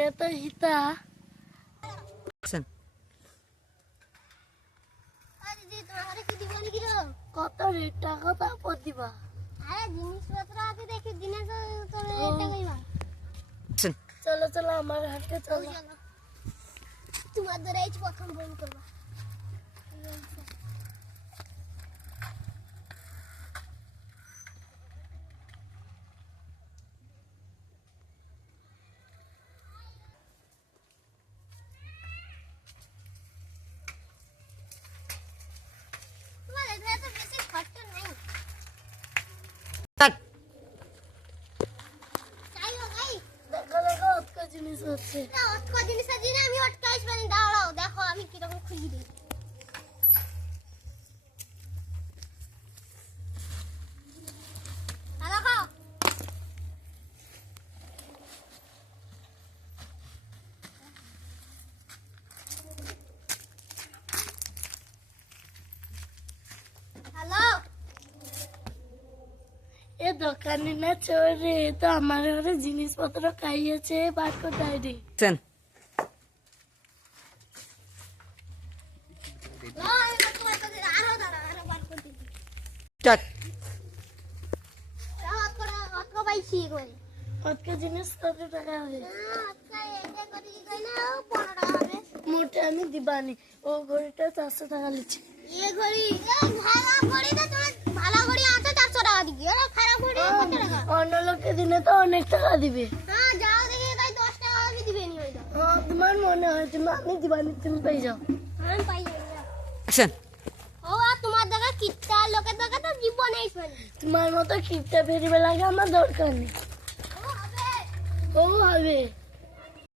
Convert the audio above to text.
দিনে তো হিতা কত টাকা তারপর দিবা। জিনিসপত্র আছে দেখি দিনে চলো চলো আমার হাতে চলো। তোমার ধরে এই প্রথম বই করবা। জিনিস হচ্ছে আমি অটকাইস পারি দাঁড়াও দেখো আমি কিরকম খুঁজি দিই। এ দোকানে না চোরে তো আমার ঘরে জিনিসপত্র খাইয়েছে বারকোড ডায়েরি। মোটে আমি দিবানি ও ঘড়িটা 400 টাকা লিখছি। অন্য লোকে দিনে তো অনেক টাকা দিবে। তোমার মনে হয় তুমি আমি দিবানি তুমি পেয়ে যাও। তোমার দেখা কিপটা লোকের দেখা তো জীবনে তোমার মতো কিপটা বেরিয়ে লাগে আমার দরকার নেই। ও হবে